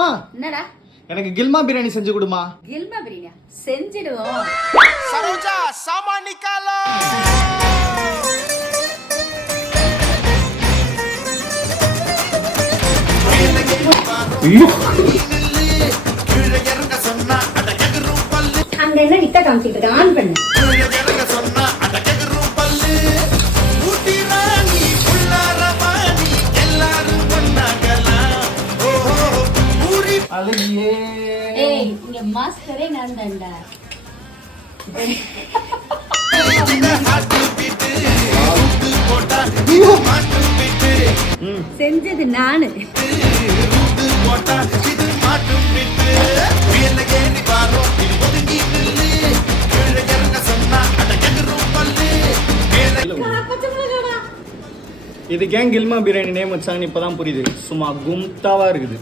அம்மா என்னடா எனக்கு கில்மா பிரியாணி செஞ்சு கொடுமா. கில்மா பிரியாணியா? செஞ்சிடுவோம். சரோஜா சாமான் நிக்காலோ. அங்க என்ன வித்த காமிச்சிட்டு இருக்க? ஆன் பண்ணு. ஏய் இங்க மாஸ்டரே நான் தான்டா. செஞ்சது நானு. இது கேங் கில்மா பிரியாணி நேம் வச்சாங்கன்னு இப்பதான் புரியுது. சும்மா கும்தாவா இருக்குது.